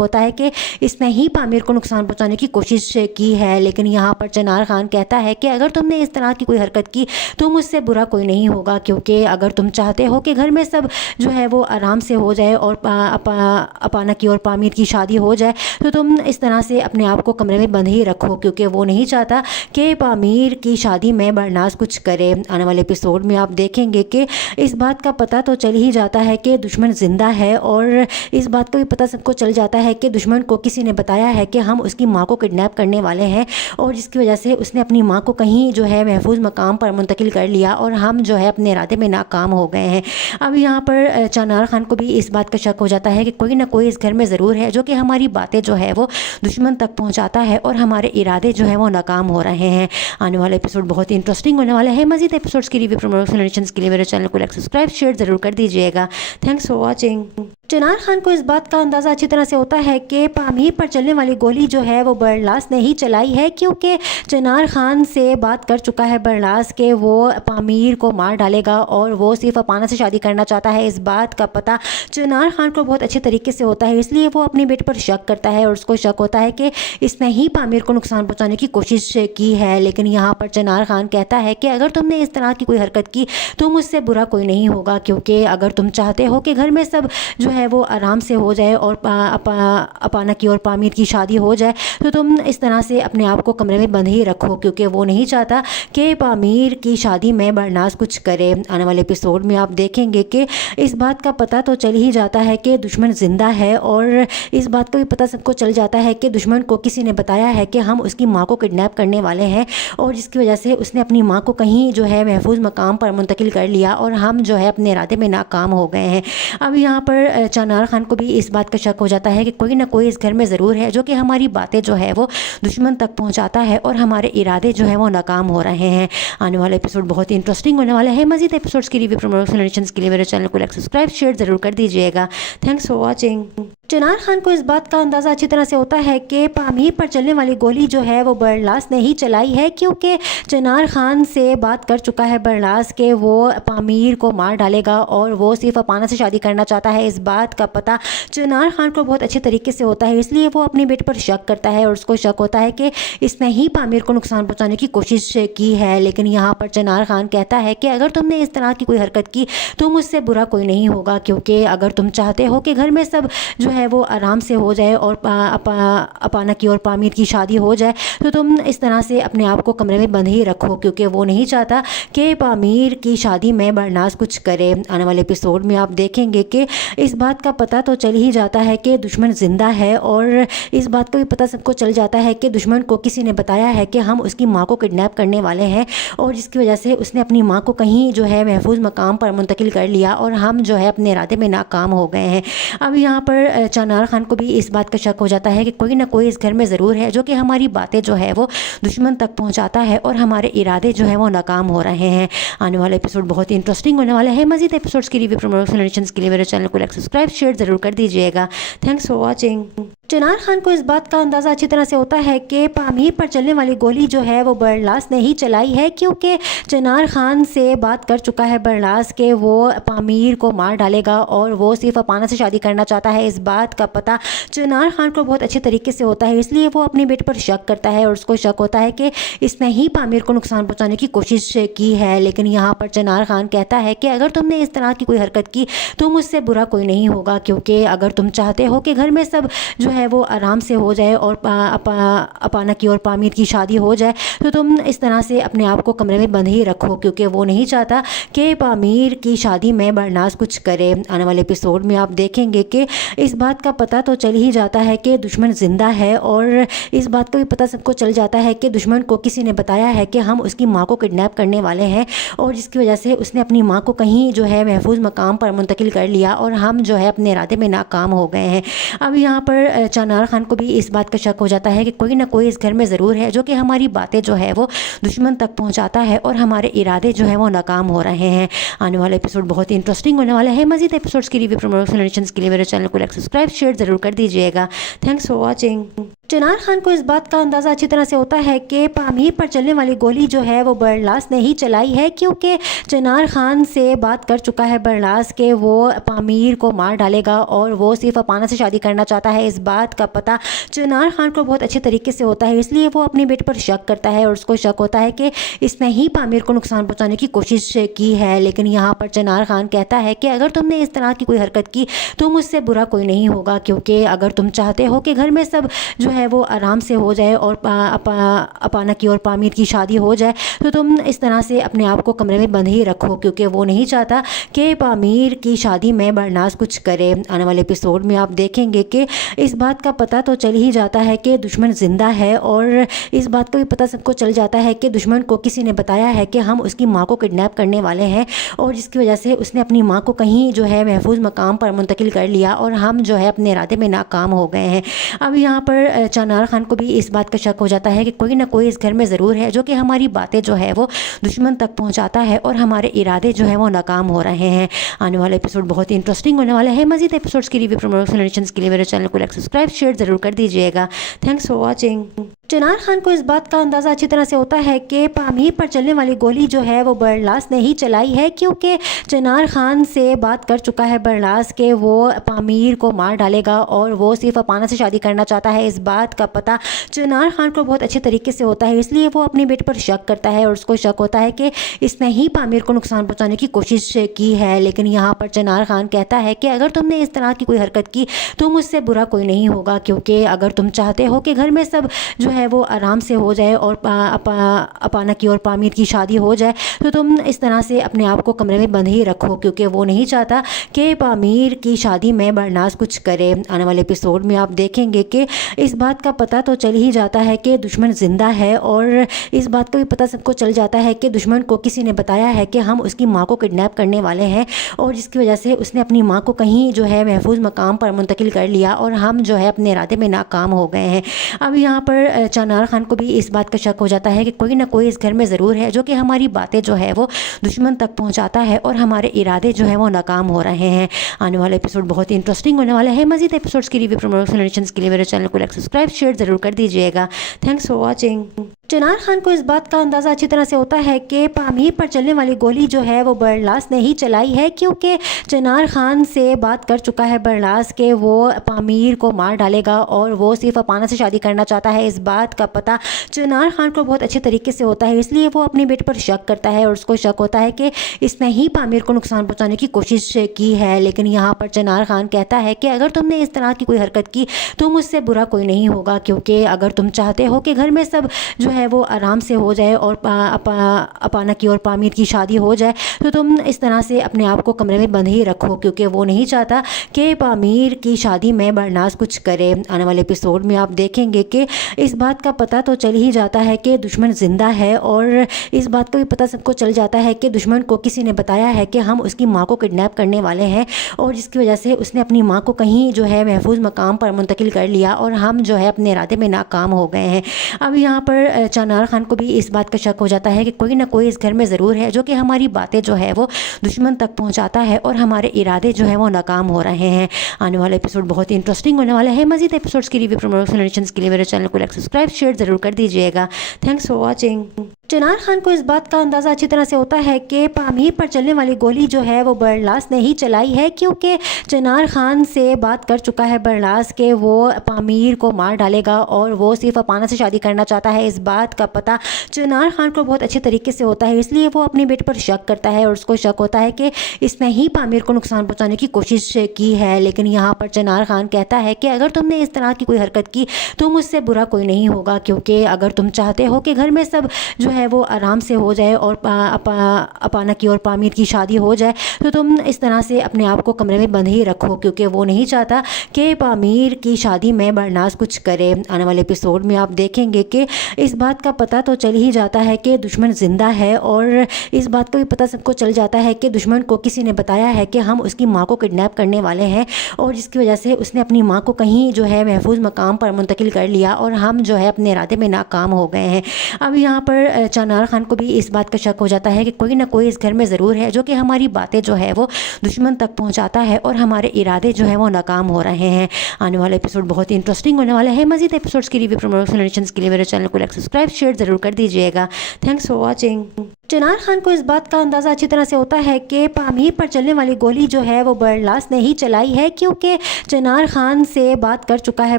होता है कि इसने ही पामीर को नुकसान पहुँचाने की कोशिश की है। लेकिन यहाँ पर चिनार खान कहता है कि अगर तुमने इस तरह की कोई हरकत की तो मुझसे बुरा कोई नहीं होगा, क्योंकि अगर तुम चाहते हो कि घर में सब जो है वो आराम से हो जाए और अपाना की और पामीर की शादी हो जाए, तो तुम इस तरह से अपने आप को कमरे में बंद ही रखो, क्योंकि वो नहीं चाहता कि पामीर की शादी में बरनास कुछ करे। आने वाले एपिसोड में आप देखेंगे कि इस बात का पता तो चल ही जाता है कि दुश्मन ज़िंदा है, और इस बात का भी पता सबको चल जाता है कि दुश्मन को किसी ने बताया है कि हम उसकी माँ को किडनैप करने वाले हैं, और जिसकी वजह से उसने अपनी माँ को कहीं जो है महफूज मकाम पर मुंतकिल कर लिया और हम जो है अपने इरादे में नाकाम हो गए हैं। अब यहाँ पर चिनार खान को भी इस बात का शक हो जाता है कि कोई ना कोई इस घर में ज़रूर है जो कि हमारी बातें जो है वो दुश्मन तक पहुंचाता है और हमारे इरादे जो है वो नाकाम हो रहे हैं। आने वाला एपिसोड बहुत ही इंटरेस्टिंग होने वाला है। मज़ीद एपिसोड्स की रिव्यू प्रमोशन के लिए मेरे चैनल को लाइक सब्सक्राइब शेयर ज़रूर कर दीजिएगा। Thanks for watching. Chinar Khan को इस बात का अंदाज़ा अच्छी तरह से होता है कि पामीर पर चलने वाली गोली जो है वो बरलास ने ही चलाई है, क्योंकि चिनार खान से बात कर चुका है बरलास के वो पामीर को मार डालेगा और वो सिर्फ अपाना से शादी करना चाहता है। इस बात का पता चिनार खान को बहुत अच्छे तरीके से होता है, इसलिए वो अपने बेटे पर शक करता है और उसको शक होता है कि इसने ही पामीर को नुकसान पहुँचाने की कोशिश की है। लेकिन यहाँ पर चिनार खान कहता है कि अगर तुमने इस तरह की कोई हरकत की तो मुझसे बुरा कोई नहीं होगा, क्योंकि अगर तुम चाहते हो कि घर में सब जो है वो आराम से हो जाए और अपाना की और पामीर की शादी हो जाए, तो तुम इस तरह से अपने आप को कमरे में बंद ही रखो, क्योंकि वो नहीं चाहता कि पामीर की शादी में बरनास कुछ करे। आने वाले एपिसोड में आप देखेंगे कि इस बात का पता तो चल ही जाता है कि दुश्मन ज़िंदा है, और इस बात का भी पता सबको चल जाता है कि दुश्मन को किसी ने बताया है कि हम उसकी माँ को किडनैप करने वाले हैं, और जिसकी वजह से उसने अपनी माँ को कहीं जो है महफूज मकाम पर मुंतकिल कर लिया और हम जो है अपने इरादे में नाकाम हो गए हैं। अब यहाँ पर चनार खान को भी इस बात का शक हो जाता है कि कोई ना कोई इस घर में ज़रूर है जो कि हमारी बातें जो है वो दुश्मन तक पहुंचाता है और हमारे इरादे जो है वो नाकाम हो रहे हैं। आने वाला एपिसोड बहुत ही इंटरेस्टिंग होने वाला है। मज़ीद एपिसोड्स की रिव्यू प्रमोशन के लिए मेरे चैनल को लाइक सब्सक्राइब शेयर ज़रूर कर दीजिएगा। Thanks for watching. चनार खान को इस बात का अंदाज़ा अच्छी तरह से होता है कि पामीर पर चलने वाली गोली जो है वो बरलास ने ही चलाई है, क्योंकि चनार खान से बात कर चुका है बरलास के वो पामीर को मार डालेगा और वो सिर्फ अपाना से शादी करना चाहता है। इस बात का पता चनार खान को बहुत अच्छे तरीके से होता है, इसलिए वो अपने बेटे पर शक करता है और उसको शक होता है कि इसने ही पामीर को नुकसान पहुँचाने की कोशिश की है। लेकिन यहाँ पर चनार खान कहता है कि अगर तुमने इस तरह की कोई हरकत की तो मुझसे बुरा कोई नहीं होगा, क्योंकि अगर तुम चाहते हो कि घर में सब जो है वो आराम से हो जाए और अपाना की और पामीर की शादी हो जाए, तो तुम इस तरह से अपने आप को कमरे में बंद ही रखो, क्योंकि वो नहीं चाहता कि पामीर की शादी में बरनास कुछ करे। आने वाले एपिसोड में आप देखेंगे कि इस बात का पता तो चल ही जाता है कि दुश्मन ज़िंदा है, और इस बात का भी पता सबको चल जाता है कि दुश्मन को किसी ने बताया है कि हम उसकी माँ को किडनैप करने वाले हैं, और जिसकी वजह से उसने अपनी माँ को कहीं जो है महफूज मकाम पर मुंतकिल कर लिया और हम जो है अपने इरादे में नाकाम हो गए हैं। अब यहाँ पर चनार खान को भी इस बात का शक हो जाता है कि कोई ना कोई इस घर में ज़रूर है जो कि हमारी बातें जो है वो दुश्मन तक पहुंचाता है और हमारे इरादे जो है वो नाकाम हो रहे हैं। आने वाला एपिसोड बहुत ही इंटरेस्टिंग होने वाला है। मज़ीद एपिसोड्स की रिव्यू प्रमोशन के लिए मेरे चैनल को लाइक सब्सक्राइब शेयर ज़रूर कर दीजिएगा। Thanks for watching. चनार खान को इस बात का अंदाज़ा अच्छी तरह से होता है कि पामीर पर चलने वाली गोली जो है वो बरलास ने ही चलाई है, क्योंकि चनार खान से बात कर चुका है बरलास के वो पामीर को मार डालेगा और वो सिर्फ अपाना से शादी करना चाहता है। इस बात का पता चनार खान को बहुत अच्छे तरीके से होता है, इसलिए वो अपने बेटे पर शक करता है और उसको शक होता है कि इसने ही पामीर को नुकसान पहुँचाने की कोशिश की है। लेकिन यहाँ पर चनार खान कहता है कि अगर तुमने इस तरह की कोई हरकत की तो मुझसे बुरा कोई नहीं होगा, क्योंकि अगर तुम चाहते हो कि घर में सब जो है वो आराम से हो जाए और अपाना की और पामीर की शादी हो जाए, तो तुम इस तरह से अपने आप को कमरे में बंद ही रखो, क्योंकि वो नहीं चाहता कि पामीर की शादी में बरनास कुछ करे। आने वाले एपिसोड में आप देखेंगे कि इस बात का पता तो चल ही जाता है कि दुश्मन ज़िंदा है, और इस बात का भी पता सबको चल जाता है कि दुश्मन को किसी ने बताया है कि हम उसकी माँ को किडनैप करने वाले हैं, और जिसकी वजह से उसने अपनी माँ को कहीं जो है महफूज मकाम पर मुंतकिल कर लिया और हम जो है अपने इरादे में नाकाम हो गए हैं। अब यहाँ पर चनार खान को भी इस बात का शक हो जाता है कि कोई ना कोई इस घर में ज़रूर है जो कि हमारी बातें जो है वो दुश्मन तक पहुंचाता है और हमारे इरादे जो है वो नाकाम हो रहे हैं। आने वाला एपिसोड बहुत ही इंटरेस्टिंग होने वाला है। मज़ीद एपिसोड्स की रिव्यू प्रमोशन के लिए मेरे चैनल को लाइक सब्सक्राइब शेयर ज़रूर कर दीजिएगा। Thanks for watching. चनार खान को इस बात का अंदाज़ा अच्छी तरह से होता है कि पामीर पर चलने वाली गोली जो है वो बरलास ने ही चलाई है, क्योंकि चनार खान से बात कर चुका है बरलास के वो पामीर को मार डालेगा और वो सिर्फ अपाना से शादी करना चाहता है। इस बात का पता चनार खान को बहुत अच्छे तरीके से होता है, इसलिए वो अपने बेटे पर शक करता है और उसको शक होता है कि इसने ही पामीर को नुकसान पहुँचाने की कोशिश की है। लेकिन यहाँ पर चनार खान कहता है कि अगर तुमने इस तरह की कोई हरकत की तो मुझसे बुरा कोई नहीं होगा, क्योंकि अगर तुम चाहते हो कि घर में सब जो है वो आराम से हो जाए और अपाना की और पामीर की शादी हो जाए, तो तुम इस तरह से अपने आप को कमरे में बंद ही रखो, क्योंकि वो नहीं चाहता कि पामीर की शादी में बरनास कुछ करे। आने वाले एपिसोड में आप देखेंगे कि इस बात का पता तो चल ही जाता है कि दुश्मन ज़िंदा है, और इस बात का भी पता सबको चल जाता है कि दुश्मन को किसी ने बताया है कि हम उसकी माँ को किडनैप करने वाले हैं, और जिसकी वजह से उसने अपनी माँ को कहीं जो है महफूज मकाम पर मुंतकिल कर लिया और हम जो है अपने इरादे में नाकाम हो गए हैं। अब यहाँ पर चनार खान को भी इस बात का शक हो जाता है कि कोई ना कोई इस घर में ज़रूर है जो कि हमारी बातें जो है वो दुश्मन तक पहुंचाता है और हमारे इरादे जो है वो नाकाम हो रहे हैं। आने वाला एपिसोड बहुत ही इंटरेस्टिंग होने वाला है। मज़ीद एपिसोड्स की रिव्यू प्रमोशन के लिए मेरे चैनल को लाइक सब्सक्राइब शेयर ज़रूर कर दीजिएगा। Thanks for watching. चनार खान को इस बात का अंदाज़ा अच्छी तरह से होता है कि पामीर पर चलने वाली गोली जो है वो बरलास ने ही चलाई है, क्योंकि चनार खान से बात कर चुका है बरलास के वो पामीर को मार डालेगा और वो सिर्फ अपाना से शादी करना चाहता है। इस बात का पता चनार खान को बहुत अच्छे तरीके से होता है, इसलिए वो अपने बेटे पर शक करता है और उसको शक होता है कि इसने ही पामीर को नुकसान पहुँचाने की कोशिश की है। लेकिन यहाँ पर चनार खान कहता है कि अगर तुमने इस तरह की कोई हरकत की तो मुझसे बुरा कोई नहीं होगा, क्योंकि अगर तुम चाहते हो कि घर में सब जो है वो आराम से हो जाए और अपाना की और पामीर की शादी हो जाए, तो तुम इस तरह से अपने आप को कमरे में बंद ही रखो, क्योंकि वो नहीं चाहता कि पामीर की शादी में बरनाज कुछ करे। आने वाले एपिसोड में आप देखेंगे कि इस बात का पता तो चल ही जाता है कि दुश्मन ज़िंदा है, और इस बात का भी पता सबको चल जाता है कि दुश्मन को किसी ने बताया है कि हम उसकी माँ को किडनैप करने वाले हैं, और जिसकी वजह से उसने अपनी माँ को कहीं जो है महफूज मकाम पर मुंतकिल कर लिया और हम जो है अपने इरादे में नाकाम हो गए हैं। अब यहाँ पर चनार खान को भी इस बात का शक हो जाता है कि कोई ना कोई इस घर में ज़रूर है जो कि हमारी बातें जो है वो दुश्मन तक पहुँचाता है और हमारे इरादे जो है वो नाकाम हो रहे हैं। आने वाला एपिसोड बहुत ही इंटरेस्टिंग होने वाला है। मज़ीद एपिसोड्स की रिव्यू प्रमोशन के लिए मेरे चैनल को लाइक सब्सक्राइब शेयर ज़रूर कर दीजिएगा। Thanks for watching. चनार खान को इस बात का अंदाज़ा अच्छी तरह से होता है कि पामीर पर चलने वाली गोली जो है वो बरलास ने ही चलाई है, क्योंकि चनार खान से बात कर चुका है बरलास के वो पामीर को मार डालेगा और वो सिर्फ अपाना से शादी करना चाहता है। इस बात का पता चनार खान को बहुत अच्छे तरीके से होता है, इसलिए वो अपने बेटे पर शक करता है और उसको शक होता है कि इसने ही पामीर को नुकसान पहुँचाने की कोशिश की है। लेकिन यहाँ पर चनार खान कहता है कि अगर तुमने इस तरह की कोई हरकत की तो मुझसे बुरा कोई नहीं होगा, क्योंकि अगर तुम चाहते हो कि घर में सब जो है वो आराम से हो जाए और अपाना की और पामीर की शादी हो जाए, तो तुम इस तरह से अपने आप को कमरे में बंद ही रखो, क्योंकि वो नहीं चाहता कि पामीर की शादी में बरनाज कुछ करे। आने वाले एपिसोड में आप देखेंगे कि इस बात का पता तो चल ही जाता है कि दुश्मन ज़िंदा है, और इस बात का भी पता सबको चल जाता है कि दुश्मन को किसी ने बताया है कि हम उसकी माँ को किडनैप करने वाले हैं, और जिसकी वजह से उसने अपनी माँ को कहीं जो है महफूज मकाम पर मुंतकिल कर लिया और हम जो है अपने इरादे में नाकाम हो गए हैं। अब यहाँ पर चनार खान को भी इस बात का शक हो जाता है कि कोई ना कोई इस घर में ज़रूर है जो कि हमारी बातें जो है वो दुश्मन तक पहुंचाता है और हमारे इरादे जो है वो नाकाम हो रहे हैं। आने वाला एपिसोड बहुत ही इंटरेस्टिंग होने वाला है। मज़ीद एपिसोड्स की रिव्यू प्रमोशन के लिए मेरे चैनल को लाइक सब्सक्राइब शेयर ज़रूर कर दीजिएगा। Thanks for watching. चनार खान को इस बात का अंदाज़ा अच्छी तरह से होता है कि पामीर पर चलने वाली गोली जो है वो बरलास ने ही चलाई है, क्योंकि चनार खान से बात कर चुका है बरलास के वो पामीर को मार डालेगा और वो सिर्फ अपाना से शादी करना चाहता है। इस बात का पता चनार खान को बहुत अच्छे तरीके से होता है, इसलिए वो अपने बेटे पर शक करता है और उसको शक होता है कि इसने ही पामीर को नुकसान पहुँचाने की कोशिश की है। लेकिन यहाँ पर चनार खान कहता है कि अगर तुमने इस तरह की कोई हरकत की तो मुझसे बुरा कोई नहीं होगा, क्योंकि अगर तुम चाहते हो कि घर में सब जो है वो आराम से हो जाए और अपाना की और पामीर की शादी हो जाए, तो तुम इस तरह से अपने आप को कमरे में बंद ही रखो, क्योंकि वो नहीं चाहता कि पामीर की शादी में बरनाज कुछ करे। आने वाले एपिसोड में आप देखेंगे कि इस बात का पता तो चल ही जाता है कि दुश्मन ज़िंदा है, और इस बात का भी पता सबको चल जाता है कि दुश्मन को किसी ने बताया है कि हम उसकी माँ को किडनैप करने वाले हैं, और जिसकी वजह से उसने अपनी माँ को कहीं जो है महफूज मकाम पर मुंतकिल कर लिया और हम जो है अपने इरादे में नाकाम हो गए हैं। अब यहाँ पर चनार खान को भी इस बात का शक हो जाता है कि कोई ना कोई इस घर में ज़रूर है जो कि हमारी बातें जो है वो दुश्मन तक पहुंचाता है और हमारे इरादे जो है वो नाकाम हो रहे हैं। आने वाला एपिसोड बहुत ही इंटरेस्टिंग होने वाला है। मज़ीद एपिसोड्स की रिव्यू प्रमोशन के लिए मेरे चैनल को लाइक सब्सक्राइब शेयर ज़रूर कर दीजिएगा। Thanks for watching. चनार खान को इस बात का अंदाज़ा अच्छी तरह से होता है कि पामीर पर चलने वाली गोली जो है वो बरलास ने ही चलाई है, क्योंकि चनार खान से बात कर चुका है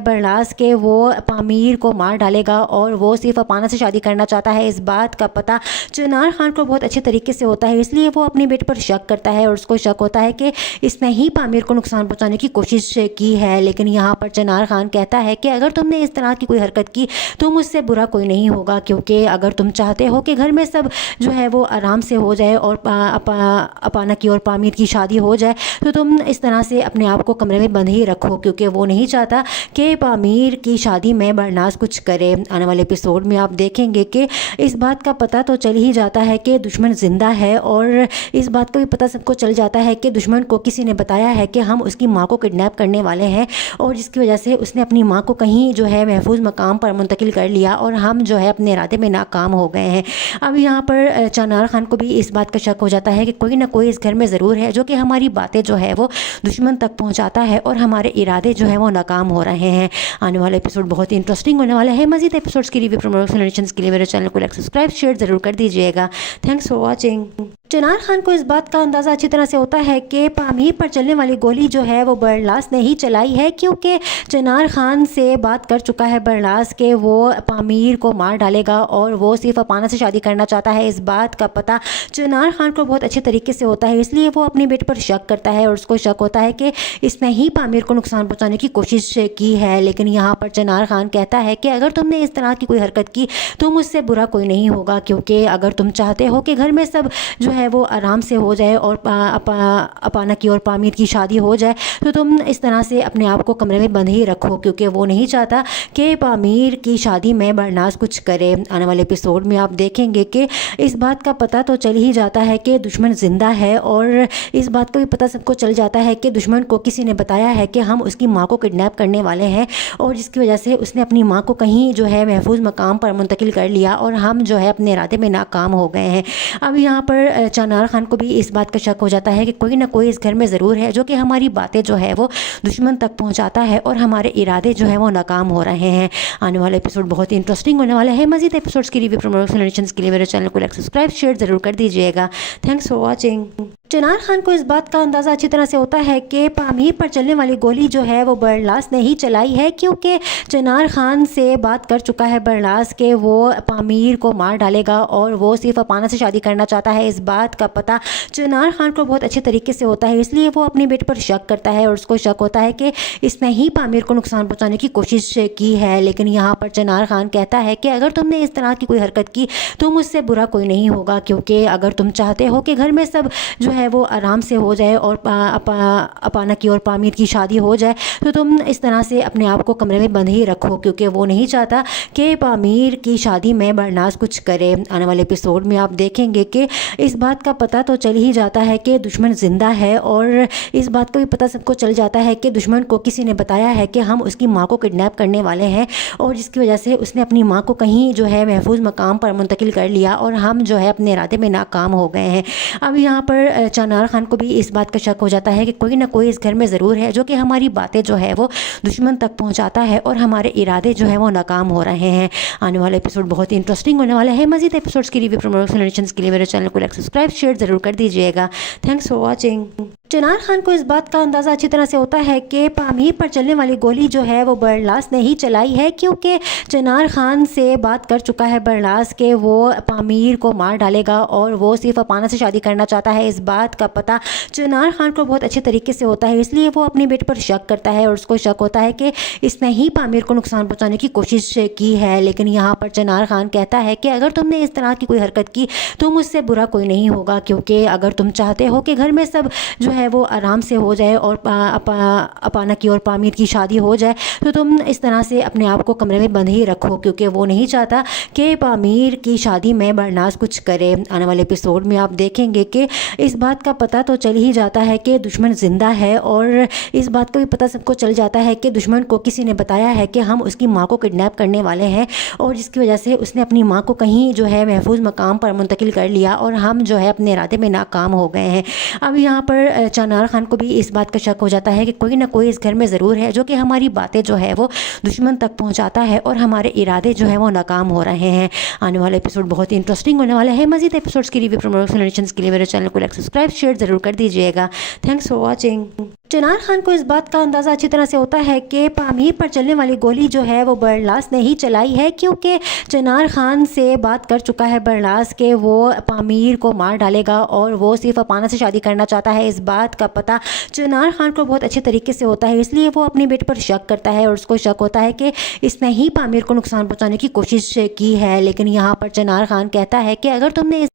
बरलास के वो पामीर को मार डालेगा और वो सिर्फ अपाना से शादी करना चाहता है। इस बात का पता चनार खान को बहुत अच्छे तरीके से होता है, इसलिए वो अपने बेटे पर शक करता है और उसको शक होता है कि इसने ही पामीर को नुकसान पहुँचाने की कोशिश की है। लेकिन यहाँ पर चनार खान कहता है कि अगर तुमने इस तरह की कोई हरकत की तो मुझसे बुरा कोई नहीं होगा, क्योंकि अगर तुम चाहते हो कि घर में सब जो है वो आराम से हो जाए और अपाना की और पामीर की शादी हो जाए, तो तुम इस तरह से अपने आप को कमरे में बंद ही रखो, क्योंकि वो नहीं चाहता कि पामीर की शादी में बरनाज कुछ करे। आने वाले एपिसोड में आप देखेंगे कि इस बात का पता तो चल ही जाता है कि दुश्मन ज़िंदा है, और इस बात का भी पता सबको चल जाता है कि दुश्मन को किसी ने बताया है कि हम उसकी माँ को किडनैप करने वाले हैं, और जिसकी वजह से उसने अपनी माँ को कहीं जो है महफूज मकाम पर मुंतकिल कर लिया और हम जो है अपने इरादे में नाकाम हो गए हैं। अब यहाँ पर चनार खान को भी इस बात का शक हो जाता है कि कोई ना कोई इस घर में ज़रूर है जो कि हमारी बातें जो है वो दुश्मन तक पहुंचाता है और हमारे इरादे जो है वो नाकाम हो रहे हैं। आने वाला एपिसोड बहुत ही इंटरेस्टिंग होने वाला है। मज़ीद एपिसोड्स की रिव्यू प्रमोशन के लिए मेरे चैनल को लाइक सब्सक्राइब शेयर ज़रूर कर दीजिएगा। Thanks for watching. Chinar Khan को इस बात का अंदाज़ा अच्छी तरह से होता है कि पामीर पर चलने वाली गोली जो है वो बरलास ने ही चलाई है, क्योंकि चिनार खान से बात कर चुका है बरलास के वो पामीर को मार डालेगा और वो सिर्फ अपाना से शादी करना चाहता है। इस बात का पता चिनार खान को बहुत अच्छे तरीके से होता है, इसलिए वो अपने बेटे पर शक करता है और उसको शक होता है कि इसने ही पामीर को नुकसान पहुँचाने की कोशिश की है। लेकिन यहाँ पर चिनार खान कहता है कि अगर तुमने इस तरह की कोई हरकत की तो मुझसे बुरा कोई नहीं होगा, क्योंकि अगर तुम चाहते हो कि घर में सब जो है वो आराम से हो जाए और अपाना की और पामीर की शादी हो जाए, तो तुम इस तरह से अपने आप को कमरे में बंद ही रखो, क्योंकि वो नहीं चाहता कि पामीर की शादी में बरनास कुछ करे। आने वाले एपिसोड में आप देखेंगे कि इस बात का पता तो चल ही जाता है कि दुश्मन ज़िंदा है, और इस बात का भी पता सबको चल जाता है कि दुश्मन को किसी ने बताया है कि हम उसकी माँ को किडनैप करने वाले हैं, और जिसकी वजह से उसने अपनी माँ को कहीं जो है महफूज मकाम पर मुंतकिल कर लिया और हम जो है अपने इरादे में नाकाम हो गए हैं। अब यहाँ पर चिनार खान को भी इस बात का शक हो जाता है कि कोई ना कोई इस घर में ज़रूर है जो कि हमारी बातें जो है वो दुश्मन तक पहुंचाता है और हमारे इरादे जो है वो नाकाम हो रहे हैं। आने वाला एपिसोड बहुत ही इंटरेस्टिंग होने वाला है। मज़ीद एपिसोड्स की रिव्यू प्रमोशन के लिए मेरे चैनल को लाइक सब्सक्राइब शेयर ज़रूर कर दीजिएगा। Thanks for watching. Chinar Khan को इस बात का अंदाज़ा अच्छी तरह से होता है कि पामीर पर चलने वाली गोली जो है वो बरलास ने ही चलाई है, क्योंकि चिनार खान से बात कर चुका है बरलास के वो पामीर को मार डालेगा और वो सिर्फ अपाना से शादी करना चाहता है। इस बात का पता चिनार खान को बहुत अच्छे तरीके से होता है, इसलिए वो अपने बेटे पर शक करता है और उसको शक होता है कि इसने ही पामीर को नुकसान पहुँचाने की कोशिश की है। लेकिन यहाँ पर चिनार खान कहता है कि अगर तुमने इस तरह की कोई हरकत की तो मुझसे बुरा कोई नहीं होगा, क्योंकि अगर तुम चाहते हो कि घर में सब जो है वो आराम से हो जाए और अपाना की और पामीर की शादी हो जाए, तो तुम इस तरह से अपने आप को कमरे में बंद ही रखो, क्योंकि वो नहीं चाहता कि पामीर की शादी में बरनास कुछ करे। आने वाले एपिसोड में आप देखेंगे कि इस बात का पता तो चल ही जाता है कि दुश्मन ज़िंदा है, और इस बात का भी पता सबको चल जाता है कि दुश्मन को किसी ने बताया है कि हम उसकी माँ को किडनैप करने वाले हैं, और जिसकी वजह से उसने अपनी माँ को कहीं जो है महफूज मकाम पर मुंतकिल कर लिया और हम जो है अपने इरादे में नाकाम हो गए हैं। अब यहाँ पर चिनार खान को भी इस बात का शक हो जाता है कि कोई ना कोई इस घर में ज़रूर है जो कि हमारी बातें जो है वो दुश्मन तक पहुंचाता है और हमारे इरादे जो है वो नाकाम हो रहे हैं। आने वाला एपिसोड बहुत ही इंटरेस्टिंग होने वाला है। मज़ीद एपिसोड्स की रिव्यू प्रमोशन के लिए मेरे चैनल को लाइक सब्सक्राइब शेयर ज़रूर कर दीजिएगा। Thanks for watching. Chinar Khan को इस बात का अंदाज़ा अच्छी तरह से होता है कि पामीर पर चलने वाली गोली जो है वो बरलास ने ही चलाई है, क्योंकि चिनार खान से बात कर चुका है बरलास के वो पामीर को मार डालेगा और वो सिर्फ अपाना से शादी करना चाहता है। इस बात का पता चिनार खान को बहुत अच्छे तरीके से होता है, इसलिए वो अपने बेटे पर शक करता है और उसको शक होता है कि इसने ही पामीर को नुकसान पहुँचाने की कोशिश की है। लेकिन यहाँ पर चिनार खान कहता है कि अगर तुमने इस तरह की कोई हरकत की तो मुझसे बुरा कोई नहीं होगा, क्योंकि अगर तुम चाहते हो कि घर में सब जो है वो आराम से हो जाए और अपाना की और पामीर की शादी हो जाए, तो तुम इस तरह से अपने आप को कमरे में बंद ही रखो, क्योंकि वो नहीं चाहता कि पामीर की शादी में बरनास कुछ करे। आने वाले एपिसोड में आप देखेंगे कि इस बात का पता तो चल ही जाता है कि दुश्मन ज़िंदा है, और इस बात का भी पता सबको चल जाता है कि दुश्मन को किसी ने बताया है कि हम उसकी माँ को किडनैप करने वाले हैं, और जिसकी वजह से उसने अपनी माँ को कहीं जो है महफूज मकाम पर मुंतकिल कर लिया और हम जो है अपने इरादे में नाकाम हो गए हैं। अब यहाँ पर चिनार खान को भी इस बात का शक हो जाता है कि कोई ना कोई इस घर में ज़रूर है जो कि हमारी बातें जो है वो दुश्मन तक पहुंचाता है और हमारे इरादे जो है वो नाकाम हो रहे हैं। आने वाला एपिसोड बहुत ही इंटरेस्टिंग होने वाला है। मज़ीद एपिसोड्स की रिव्यू प्रमोशन के लिए मेरे चैनल को लाइक सब्सक्राइब शेयर ज़रूर कर दीजिएगा। Thanks for watching. Chinar Khan को इस बात का अंदाज़ा अच्छी तरह से होता है कि पामीर पर चलने वाली गोली जो है वो बरलास ने ही चलाई है, क्योंकि चिनार खान से बात कर चुका है बरलास के वो पामीर को मार डालेगा और वो सिर्फ अपाना से शादी करना चाहता है। इस बात का पता चिनार खान को बहुत अच्छे तरीके से होता है, इसलिए वो अपने बेटे पर शक करता है और उसको शक होता है कि इसने ही पामीर को नुकसान पहुँचाने की कोशिश की है। लेकिन यहाँ पर चिनार खान कहता है कि अगर तुमने